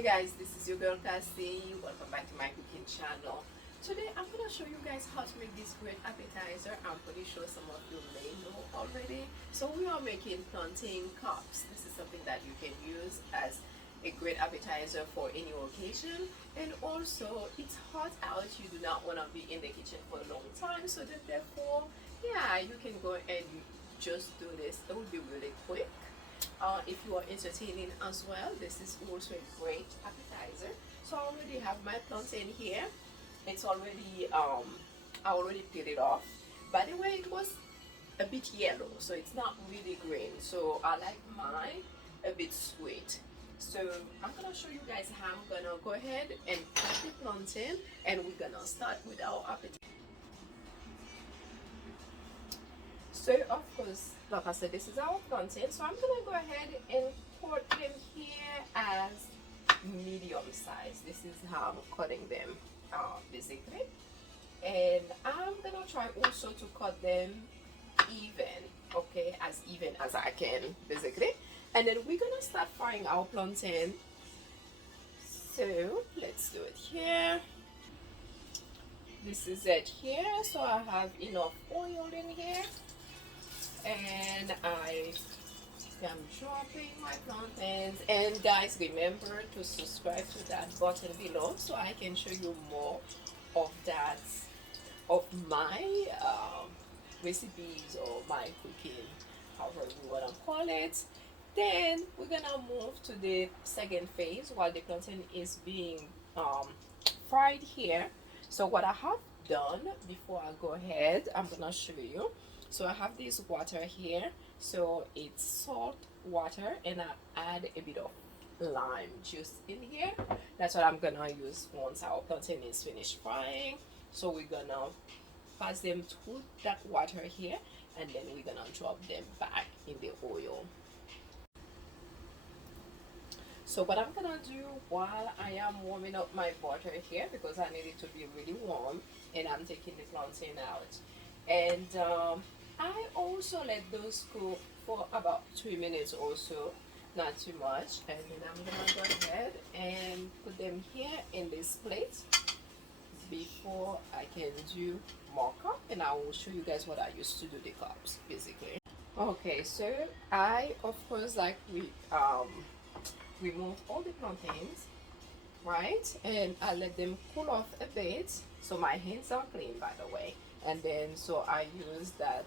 Hey guys, this is your girl Cassie. Welcome back to my cooking channel. Today I'm gonna show you guys how to make this great appetizer. I'm pretty sure some of you may know already. So we are making plantain cups. This is something that you can use as a great appetizer for any occasion. And also, it's hot out. You do not want to be in the kitchen for a long time. So then therefore, yeah, you can go and just do this. It will be really quick. If you are entertaining as well, this is also a great appetizer. So I already have my plantain here. It's already I already peeled it off. By the way, it was a bit yellow, so it's not really green. So I like mine a bit sweet. So I'm gonna show you guys how I'm gonna go ahead and cut the plantain, and we're gonna start with our appetizer. So of course, like I said, this is our plantain. So I'm gonna go ahead and cut them here as medium size. This is how I'm cutting them, basically. And I'm gonna try also to cut them even, okay, as even as I can, basically. And then we're gonna start frying our plantain. So let's do it here. This is it here. So I have enough oil in here. And I am dropping my plantains. And guys, remember to subscribe to that button below so I can show you more of that, of my recipes or my cooking, however you want to call it. Then we're gonna move to the second phase while the plantain is being fried here. So what I have done before I go ahead, I'm gonna show you. So I have this water here, so it's salt water, and I add a bit of lime juice in here. That's what I'm gonna use once our plantain is finished frying. So we're gonna pass them through that water here, and then we're gonna drop them back in the oil. So what I'm gonna do while I am warming up my butter here, because I need it to be really warm, and I'm taking the plantain out, and I also let those cook for about 3 minutes or so, not too much. And then I'm gonna go ahead and put them here in this plate before I can do more cup, and I will show you guys what I used to do the cups, basically. Okay, so I of course we remove all the plantains, right? And I let them cool off a bit. So my hands are clean, by the way. And then so I use that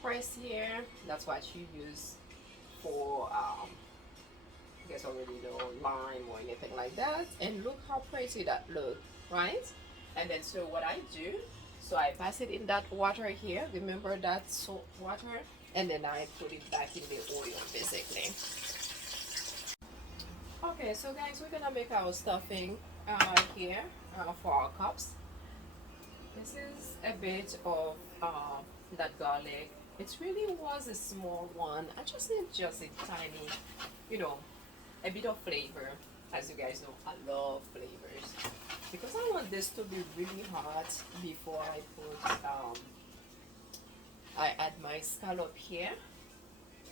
press here. That's what you use for you guys already know, lime or anything like that. And look how pretty that look, right? And then so what I do, so I pass it in that water here. Remember that salt water, and then I put it back in the oil, basically. Okay, so guys, we're gonna make our stuffing here for our cups. This is a bit of that garlic. It really was a small one. I just need just a tiny, a bit of flavor. As you guys know, I love flavors. Because I want this to be really hot before I put, I add my scallop here.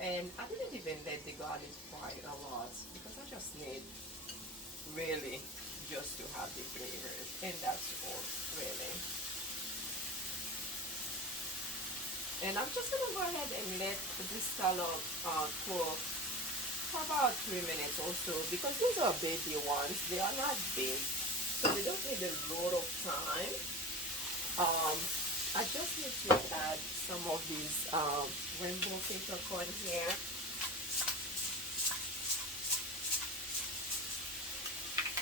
And I didn't even let the garlic fry a lot because I just need really just to have the flavors, and that's all really. And I'm just gonna go ahead and let the scallop cook for about 3 minutes or so, because these are baby ones. They are not big, so they don't need a lot of time. I just need to add some of these rainbow peppercorn here.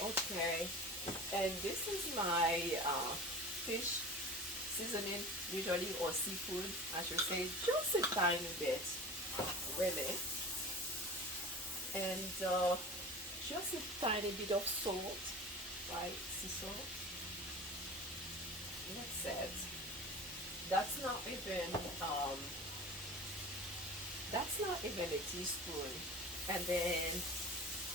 Okay, and this is my fish seasoning, usually, or seafood, I should say, just a tiny bit, really, and just a tiny bit of salt, right? Sea salt. That's it. That's not even a teaspoon. And then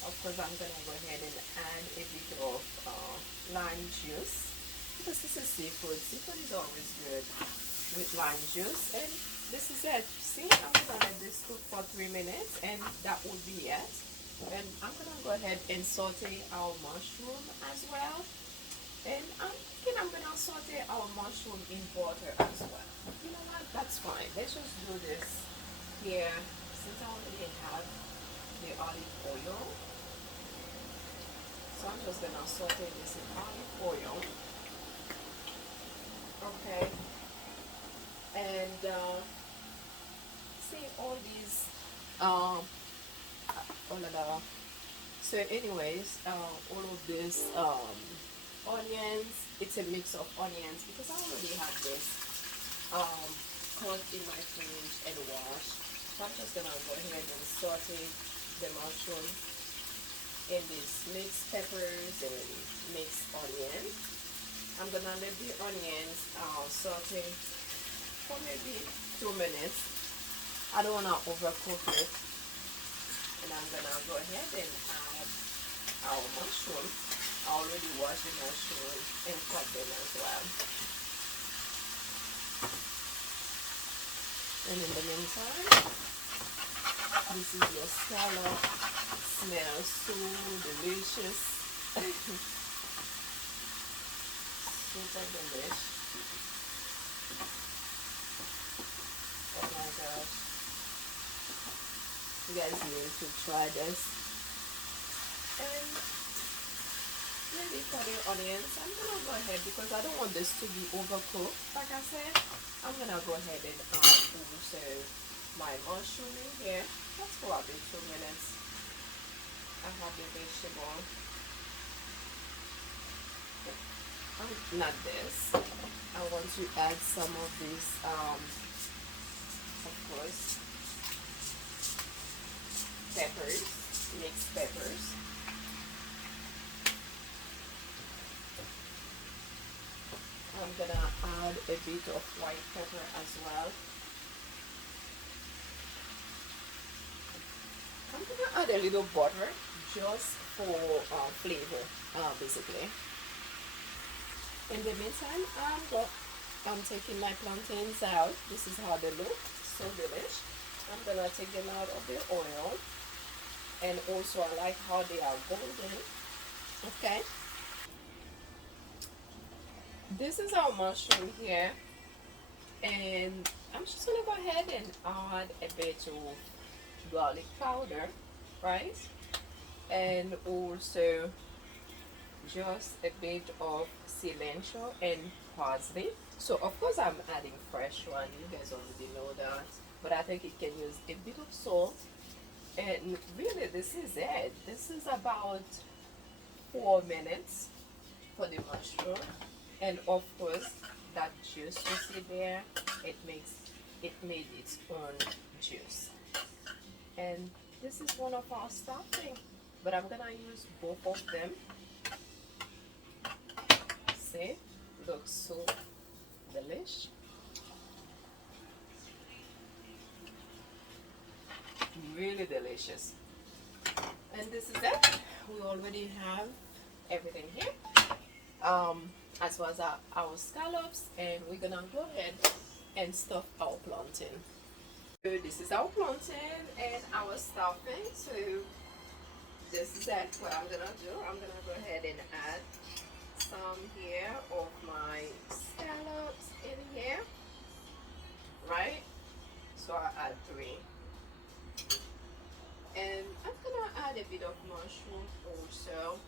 of course I'm gonna go ahead and add a bit of lime juice, because this is seafood. Seafood is always good with lime juice. And this is it. See, I'm gonna let this cook for 3 minutes, and that will be it. And I'm gonna go ahead and saute our mushroom as well. And I'm thinking I'm gonna saute our mushroom in water as well. You know what? That's fine. Let's just do this here since I already have the olive oil. So I'm just gonna saute this in olive oil. Okay. And see all these all of the so anyways all of this onions, it's a mix of onions because I already have this cut in my fridge and washed. So I'm just gonna go ahead and saute the mushroom in these mixed peppers and mixed onions. I'm gonna let the onions saute for maybe 2 minutes. I don't wanna overcook it. And I'm gonna go ahead and add our mushroom. I already washed the mushroom and cut them as well. And in the meantime, this is your scallop. Smells so delicious. Super delish. Oh my gosh. You guys need to try this. And maybe for the onions, I'm gonna go ahead because I don't want this to be overcooked. Like I said, I'm gonna go ahead and also my mushroom in here. That's probably 2 minutes. I have the vegetable. Not this. I want to add some of these, of course, peppers, mixed peppers. I'm gonna add a bit of white pepper as well. I'm gonna add a little butter just for flavor, basically. In the meantime, I'm taking my plantains out. This is how they look, so delish. I'm gonna take them out of the oil, and also I like how they are golden. Okay. This is our mushroom here, and I'm just gonna go ahead and add a bit of garlic powder, right? And also just a bit of cilantro and parsley. So of course I'm adding fresh one, you guys already know that, but I think it can use a bit of salt. And really this is it. This is about 4 minutes for the mushroom. And of course that juice you see there, it made its own juice. And this is one of our stuffing, but I'm gonna use both of them. See, looks so delish. Really delicious. And this is it. We already have everything here. As well as our scallops, and we're gonna go ahead and stuff our plantain. So this is our plantain and our stuffing. So this is it. What I'm gonna do, I'm gonna go ahead and add some here of my scallops in here, right? So I add 3, and I'm gonna add a bit of mushroom also,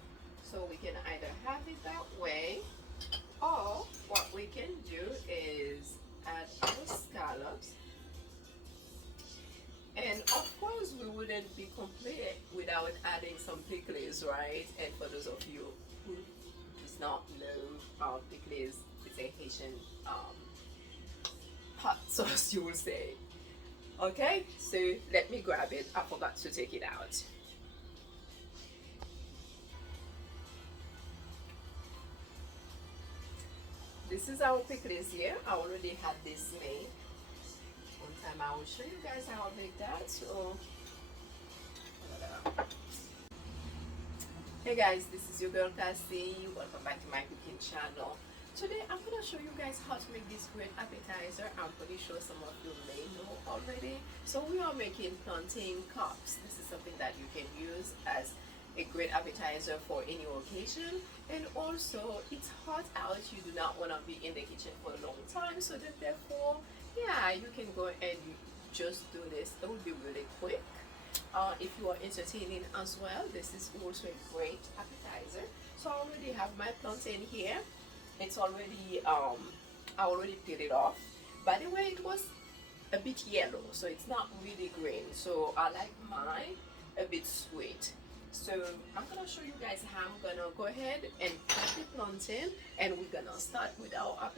so we can either have it that way, or what we can do is add our scallops. And of course we wouldn't be complete without adding some pickles, right? And for those of you who does not know, pickles, it's a Haitian hot sauce, you will say. Okay, so let me grab it. I forgot to take it out. This is our pickles here. I already had this made. One time I will show you guys how I make that. So, hey guys, this is your girl Cassie. Welcome back to my cooking channel. Today I'm gonna show you guys how to make this great appetizer. I'm pretty sure some of you may know already. So we are making plantain cups. This is something that you can use as a great appetizer for any occasion. And also it's hot out. You do not want to be in the kitchen for a long time. So then therefore, yeah, you can go and just do this. It will be really quick. If you are entertaining as well, this is also a great appetizer. So I already have my plantain here. It's already I already peeled it off. By the way, it was a bit yellow, so it's not really green. So I like mine a bit sweet. So I'm gonna show you guys how I'm gonna go ahead and cut the plantain, and we're gonna start with our appetizer.